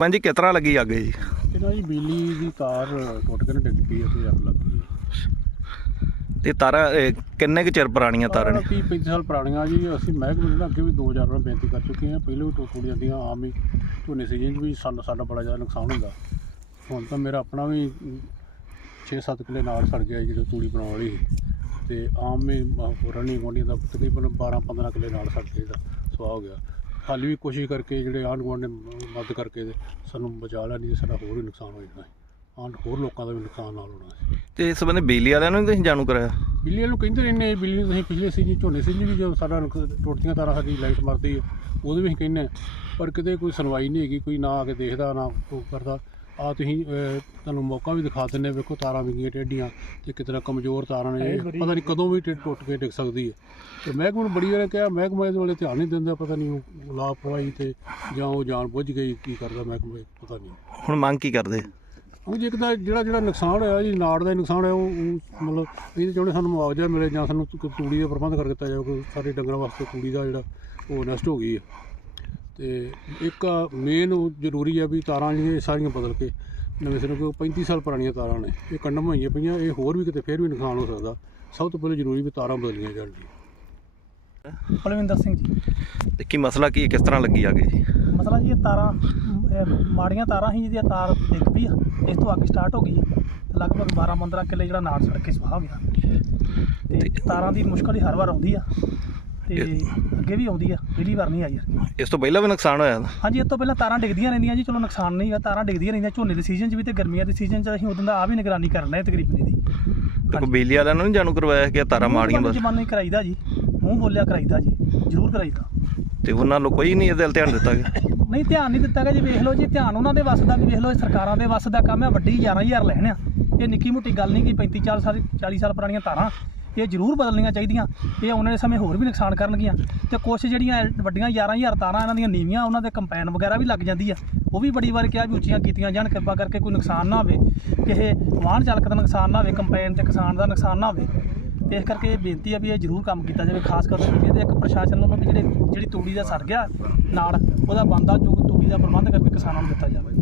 ਪੰਜੀ ਕਿਸ ਤਰ੍ਹਾਂ ਲੱਗੀ ਅੱਗ ਜੀ? ਇਹਨਾਂ ਜੀ ਬਿਜਲੀ ਦੀ ਤਾਰ ਟੁੱਟ ਕੇ ਨਾ ਡਿੱਗ ਪਈ ਅਤੇ ਅੱਗ ਲੱਗ ਗਈ। ਤੇ ਤਾਰਾਂ ਇਹ ਕਿੰਨੇ ਕੁ ਚਿਰ ਪੁਰਾਣੀਆਂ ਤਾਰਾਂ ਨੇ? 30 35 ਸਾਲ ਪੁਰਾਣੀਆਂ ਜੀ। ਅਸੀਂ ਮਹਿਕਮੇ ਨੂੰ ਨਾ ਅੱਗੇ ਵੀ 2000 ਵਾਰ ਬੇਨਤੀ ਕਰ ਚੁੱਕੇ ਹਾਂ ਪਹਿਲਾਂ ਵੀ ਟੁੱਟ ਟੁੱਟ ਜਾਂਦੀਆਂ ਆਮ ਹੀ ਝੋਨੇ ਸੀਜ਼ਨ 'ਚ ਵੀ ਸਾਡਾ ਸਾਡਾ ਬੜਾ ਜ਼ਿਆਦਾ ਨੁਕਸਾਨ ਹੁੰਦਾ। ਹੁਣ ਤਾਂ ਮੇਰਾ ਆਪਣਾ ਵੀ 6-7 ਕਿੱਲੇ ਨਾਲ ਸੜ ਗਿਆ ਜੀ ਜਦੋਂ ਤੂੜੀ ਬਣਾਉਣ ਵਾਲੀ ਸੀ। ਤੇ ਆਮ ਵੀ ਰਣੀ ਗੋਂਡੀ ਦਾ ਤਕਰੀਬਨ 12-15 ਕਿੱਲੇ ਨਾਲ ਸੜ ਕੇ ਦਾ ਸੁਆਹ ਹੋ ਗਿਆ। ਹਾਲੇ ਵੀ ਕੋਸ਼ਿਸ਼ ਕਰਕੇ ਜਿਹੜੇ ਆਂਢ ਗੁਆਂਢ ਨੇ ਮਦਦ ਕਰਕੇ ਤੇ ਸਾਨੂੰ ਬਚਾ ਲਿਆ ਨਹੀਂ ਤੇ ਸਾਡਾ ਹੋਰ ਵੀ ਨੁਕਸਾਨ ਹੋ ਜਾਣਾ ਸੀ। ਆਂਢ ਹੋਰ ਲੋਕਾਂ ਦਾ ਵੀ ਨੁਕਸਾਨ ਨਾਲ ਹੋਣਾ ਸੀ। ਤੇ ਇਸ ਸੰਬੰਧੀ ਬਿਜਲੀ ਵਾਲਿਆਂ ਨੂੰ ਵੀ ਤੁਸੀਂ ਜਾਣੂ ਕਰਾਇਆ? ਬਿਜਲੀ ਵਾਲੇ ਨੂੰ ਕਹਿੰਦੇ ਰਹਿੰਦੇ ਬਿਜਲੀ ਨੂੰ ਤੁਸੀਂ ਪਿਛਲੇ ਸੀਜ਼ਨ ਝੋਨੇ ਸੀਜ਼ਨ ਵੀ ਜਦੋਂ ਸਾਡਾ ਨੁਕ- ਟੁੱਟਦੀਆਂ ਤਾਰਾਂ ਸਾਡੀ ਲਾਈਟ ਮਰਦੀ ਹੈ ਉਹਦੇ ਵੀ ਅਸੀਂ ਕਹਿੰਦੇ ਹਾਂ। ਪਰ ਕਿਤੇ ਕੋਈ ਸੁਣਵਾਈ ਨਹੀਂ ਹੈਗੀ ਕੋਈ ਨਾ ਆ ਕੇ ਦੇਖਦਾ ਨਾ ਉਹ ਕਰਦਾ। ਆ ਤੁਸੀਂ ਅਹ, ਤੁਹਾਨੂੰ ਮੌਕਾ ਵੀ ਦਿਖਾ ਦਿੰਦੇ ਹਾਂ, ਵੇਖੋ ਤਾਰਾਂ ਵਿੰਗੀਆਂ ਟੇਢੀਆਂ ਤੇ ਕਿਤਨਾ ਕਮਜ਼ੋਰ ਤਾਰਾਂ ਨੇ। ਇਹ ਪਤਾ ਨਹੀਂ ਕਦੋਂ ਵੀ ਟੁੱਟ ਟੁੱਟ ਕੇ ਡਿੱਗ ਸਕਦੀ ਹੈ। ਤੇ ਮਹਿਕਮੇ ਨੂੰ ਬੜੀ ਵਾਰ ਕਿਹਾ ਮਹਿਕਮਾ ਇਹਦੇ ਵਾਲੇ ਧਿਆਨ ਨਹੀਂ ਦਿੰਦਾ ਪਤਾ ਨਹੀਂ ਉਹ ਲਾਪਰਵਾਹੀ ਤੇ ਜਾਂ ਉਹ ਜਾਣ ਬੁੱਝ ਹੀ ਕੀ ਕਰਦਾ ਮਹਿਕਮਾ ਪਤਾ ਨਹੀਂ। ਹੁਣ ਮੰਗ ਕੀ ਕਰਦੇ? ਉਹ ਜੇ ਕਿਦਾ ਜਿਹੜਾ ਜਿਹੜਾ ਨੁਕਸਾਨ ਹੋਇਆ ਜੀ ਨਾੜ ਦਾ ਹੀ ਨੁਕਸਾਨ ਹੋਇਆ ਉਹ ਉਹ ਮਤਲਬ ਇਹਦੇ ਚਾਹੁੰਦੇ ਸਾਨੂੰ ਮੁਆਵਜ਼ਾ ਮਿਲੇ ਜਾਂ ਸਾਨੂੰ ਤ- ਤੂੜੀ ਦਾ ਪ੍ਰਬੰਧ ਕਰ ਦਿੱਤਾ ਜਾਵੇ ਕੋਈ ਸਾਡੇ ਡੰਗਰਾਂ ਵਾਸਤੇ ਤੂੜੀ ਦਾ ਜਿਹੜਾ ਉਹ ਨਸ਼ਟ ਹੋ ਗਈ ਹੈ। ਤੇ ਇੱਕ ਮੇਨ ਜ਼ਰੂਰੀ ਹੈ ਵੀ ਤਾਰਾਂ ਜਿਹੜੀਆਂ ਇਹ ਸਾਰੀਆਂ ਬਦਲ ਕੇ ਨਵੇਂ ਸਿਰੋਂ ਕੋਈ 35 ਸਾਲ ਪੁਰਾਣੀਆਂ ਤਾਰਾਂ ਨੇ ਇਹ ਕੰਡਮ ਹੋਈਆਂ ਪਈਆਂ ਇਹ ਹੋਰ ਵੀ ਕਿਤੇ ਫੇਰ ਵੀ ਨੁਕਸਾਨ ਹੋ ਸਕਦਾ। ਸਭ ਤੋਂ ਪਹਿਲਾਂ ਜ਼ਰੂਰੀ ਵੀ ਤਾਰਾਂ ਬਦਲੀਆਂ ਜਾਣ ਜੀ। ਬਲਵਿੰਦਰ ਸਿੰਘ ਜੀ। ਤੇ ਕੀ ਮਸਲਾ ਕੀ ਹੈ ਕਿਸ ਤਰ੍ਹਾਂ ਲੱਗੀ ਅੱਗ ਜੀ? ਮਸਲਾ ਜੀ ਇਹ ਤਾਰਾਂ ਇਹ ਮਾੜੀਆਂ ਤਾਰਾਂ ਸੀ ਜਿਹਦੀ ਤਾਰ ਡਿੱਗ ਪਈ ਆ ਇਸ ਤੋਂ ਅੱਗ ਸਟਾਰਟ ਹੋ ਗਈ ਆ। ਲਗਭਗ 12 15 ਕਿੱਲੇ ਜਿਹੜਾ ਨਾੜ ਸੜ ਕੇ ਸੁਆਹ ਹੋ ਗਿਆ। ਤੇ ਤਾਰਾਂ ਦੀ ਮੁਸ਼ਕਲ ਹੀ ਹਰ ਵਾਰ ਆਉਂਦੀ ਆ। ਤੇ ਅੱਗੇ ਵੀ ਆਉਂਦੀ ਆ ਪਹਿਲੀ ਵਾਰ ਨਹੀਂ ਆਈ ਯਾਰ ਇਸ ਤੋਂ ਪਹਿਲਾਂ ਵੀ ਨੁਕਸਾਨ ਹੋਇਆ ਹਾਂਜੀ ਇਸ ਤੋਂ ਪਹਿਲਾਂ ਤਾਰਾਂ ਡਿੱਗਦੀਆਂ ਰਹਿੰਦੀਆਂ ਜੀ ਚਲੋ ਨੁਕਸਾਨ ਨਹੀਂ ਆ ਤਾਰਾਂ ਡਿੱਗਦੀਆਂ ਰਹਿੰਦੀਆਂ ਝੋਨੇ ਦੇ ਸੀਜ਼ਨ 'ਚ ਵੀ ਤੇ ਗਰਮੀਆਂ ਦੇ ਸੀਜ਼ਨ 'ਚ ਅਸੀਂ ਉਦੋਂ ਦਾ ਆ ਵੀ ਨਿਗਰਾਨੀ ਕਰਨਾ ਹੈ ਤਕਰੀਬਨ ਇਹਦੀ। ਤੇ ਕੋਈ ਬਿਜਲੀ ਵਾਲਿਆਂ ਨੂੰ ਨਹੀਂ ਜਾਣੂ ਕਰਵਾਇਆ ਕਿ ਇਹ ਤਾਰਾਂ ਮਾੜੀਆਂ ਬਸ। ਜਮਾਨੇ ਕਰਾਈਦਾ ਜੀ ਮੂੰਹ ਬੋਲਿਆ ਕਰਾਈਦਾ ਜੀ ਜ਼ਰੂਰ ਕਰਾਈਦਾ। ਤੇ ਉਹਨਾਂ ਨੂੰ ਕੋਈ ਨਹੀਂ ਇਹਦੇ ਵੱਲ ਧਿਆਨ ਦਿੱਤਾ ਗਿਆ। ਨਹੀਂ ਧਿਆਨ ਨਹੀਂ ਦਿੱਤਾ ਗਿਆ ਜੀ ਵੇਖ ਲਓ ਜੀ ਧਿਆਨ ਉਹਨਾਂ ਦੇ ਵੱਸ ਦਾ ਵੀ ਵੇਖ ਲਓ ਇਹ ਸਰਕਾਰਾਂ ਦੇ ਵੱਸ ਦਾ ਕੰਮ ਹੈ ਵੱਡੀ 11000 ਲੈਣ ਆ। ਇਹ ਨਿੱਕੀ ਮੁੱਟੀ ਗੱਲ ਨਹੀਂ ਕਿ 35 40 ਸਾਲ 40 ਸਾਲ ਪੁਰਾਣੀਆਂ ਤਾਰਾਂ। ਇਹ ਜ਼ਰੂਰ ਬਦਲਣੀਆਂ ਚਾਹੀਦੀਆਂ ਇਹ ਆਉਣ ਵਾਲੇ ਸਮੇਂ ਹੋਰ ਵੀ ਨੁਕਸਾਨ ਕਰਨਗੀਆਂ ਤੇ ਕੁਛ ਜਿਹੜੀਆਂ ਵੱਡੀਆਂ 11000 ਤਾਰਾਂ ਇਹਨਾਂ ਦੀਆਂ ਨੀਵੀਆਂ ਉਹਨਾਂ ਦੇ ਕੰਪੈਨ ਵਗੈਰਾ ਵੀ ਲੱਗ ਜਾਂਦੀ ਆ। ਉਹ ਵੀ ਬੜੀ ਵਾਰ ਕਿਹਾ ਵੀ ਉੱਚੀਆਂ ਕੀਤੀਆਂ ਜਾਣ ਕਿਰਪਾ ਕਰਕੇ ਕੋਈ ਨੁਕਸਾਨ ਨਾ ਹੋਵੇ ਕਿਸੇ ਵਾਹਨ ਚਾਲਕ ਦਾ ਨੁਕਸਾਨ ਨਾ ਹੋਵੇ ਕੰਪੈਨ ਤੇ ਕਿਸਾਨ ਦਾ ਨੁਕਸਾਨ ਨਾ ਹੋਵੇ। ਤੇ ਇਸ ਕਰਕੇ ਇਹ ਬੇਨਤੀ ਆ ਵੀ ਇਹ ਜ਼ਰੂਰ ਕੰਮ ਕੀਤਾ ਜਾਵੇ ਖਾਸ ਕਰਕੇ ਇਹਦੇ ਇੱਕ ਪ੍ਰਸ਼ਾਸਨ ਵੱਲੋਂ ਵੀ ਜਿਹੜੇ ਜਿਹੜੀ ਤੂੜੀ ਦਾ ਸੜ ਗਿਆ ਨਾਲ ਉਹਦਾ ਬੰਦਾ ਜੋ ਤੂੜੀ ਦਾ ਪ੍ਰਬੰਧ ਕਰਕੇ ਕਿਸਾਨਾਂ ਨੂੰ ਦਿੱਤਾ ਜਾਵੇ।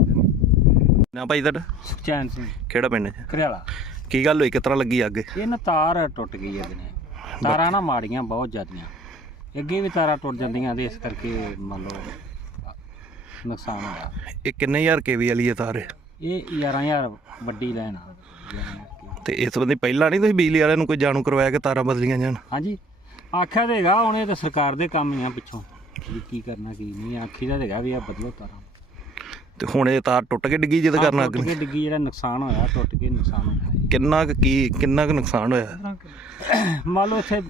ਨਾ ਭਾਈ ਤੁਹਾਡਾ? ਸੁਖਚੈਨ ਸਿੰਘ। ਕਿਹੜਾ ਪਿੰਡ ਹੈ? ਘਰਿਆਲਾ ਕੀ ਗੱਲ ਹੋਈ? ਕਿਸ ਤਰ੍ਹਾਂ ਲੱਗੀ ਅੱਗ? ਇਹ ਨਾ ਤਾਰ ਟੁੱਟ ਗਈ ਇਹਦੇ ਨੇ ਤਾਰਾਂ ਨਾ ਮਾੜੀਆਂ ਬਹੁਤ ਜ਼ਿਆਦੀਆਂ। ਅੱਗੇ ਵੀ ਤਾਰਾਂ ਟੁੱਟ ਜਾਂਦੀਆਂ ਤੇ ਇਸ ਕਰਕੇ ਮੰਨ ਲਓ ਨੁਕਸਾਨ ਹੋਇਆ। ਇਹ ਕਿੰਨੇ ਹਜ਼ਾਰ ਕੇਵੀ ਵਾਲੀ ਹੈ ਤਾਰ? ਇਹ? ਇਹ 11000 ਵੱਡੀ ਲੈਣ ਆ। 11,000 ਕੀ। ਤੇ ਇਸ ਸੰਬੰਧੀ ਪਹਿਲਾਂ ਨਹੀਂ ਤੁਸੀਂ ਬਿਜਲੀ ਵਾਲਿਆਂ ਨੂੰ ਕੋਈ ਜਾਣੂ ਕਰਵਾਇਆ ਕਿ ਤਾਰਾਂ ਬਦਲੀਆਂ ਜਾਣ? ਹਾਂਜੀ। ਆਖਿਆ ਦੇਗਾ ਹੁਣ ਇਹ ਤਾਂ ਸਰਕਾਰ ਦੇ ਕੰਮ ਹੀ ਆ ਪਿੱਛੋਂ। ਵੀ ਕੀ ਕਰਨਾ ਕੀ ਨਹੀਂ ਆਖੀ ਦਾ ਦੇਗਾ ਵੀ ਆ ਬਦਲੋ ਤਾਰਾਂ। ਤੇ ਹੁਣ ਇਹ ਤਾਰ ਟੁੱਟ ਕੇ ਡਿੱਗੀ ਜਿਹਦੇ ਕਾਰਨ ਅੱਗ ਟੁੱਟ ਕੇ ਲੱਗੀ? ਡਿੱਗੀ ਜਿਹੜਾ ਨੁਕਸਾਨ ਹੋਇਆ ਟੁੱਟ ਕੇ ਨੁਕਸਾਨ ਹੋਇਆ। ਕਿੰਨਾ ਕੁ ਕੀ ਕਿੰਨਾ ਕੁ ਨੁਕਸਾਨ ਹੋਇਆ? ਮੰਨ ਲਓ ਇੱਥੇ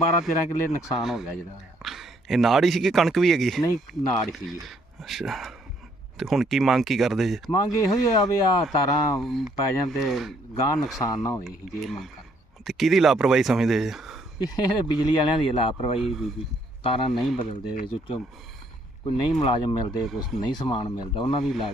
12 13 ਕਿੱਲੇ ਨੁਕਸਾਨ ਹੋ ਗਿਆ ਜਿਹੜਾ ਇਹ ਨਾੜ ਹੀ ਸੀ ਕਿ ਕਣਕ ਵੀ ਹੈਗੀ? ਨਹੀਂ ਨਾੜ ਸੀ। ਅੱਛਾ। ਤੇ ਹੁਣ ਕੀ ਮੰਗ ਕੀ ਕਰਦੇ ਜੀ? ਮੰਗ ਇਹੋ ਹੀ ਆ ਵੀ ਆ ਤਾਰਾਂ ਪੈ ਜਾਣ ਤੇ ਗਾਂ ਨੁਕਸਾਨ ਨਾ ਹੋਵੇ ਅਸੀਂ ਜੇ ਮੰਗ ਕਰ ਤੇ ਕਿਹਦੀ ਲਾਪਰਵਾਹੀ ਸਮਝਦੇ ਜੀ? ਇਹ ਬਿਜਲੀ ਵਾਲਿਆਂ ਦੀ ਲਾਪਰਵਾਹੀ ਵੀ ਤਾਰਾਂ ਨਹੀਂ ਬਦਲਦੇ ਵਿੱਚੋਂ ਕੋਈ ਨਹੀਂ ਮੁਲਾਜ਼ਮ ਮਿਲਦੇ ਕੁਛ ਨਹੀਂ ਸਮਾਨ ਮਿਲਦਾ ਉਹਨਾਂ ਦੀ ਲਾ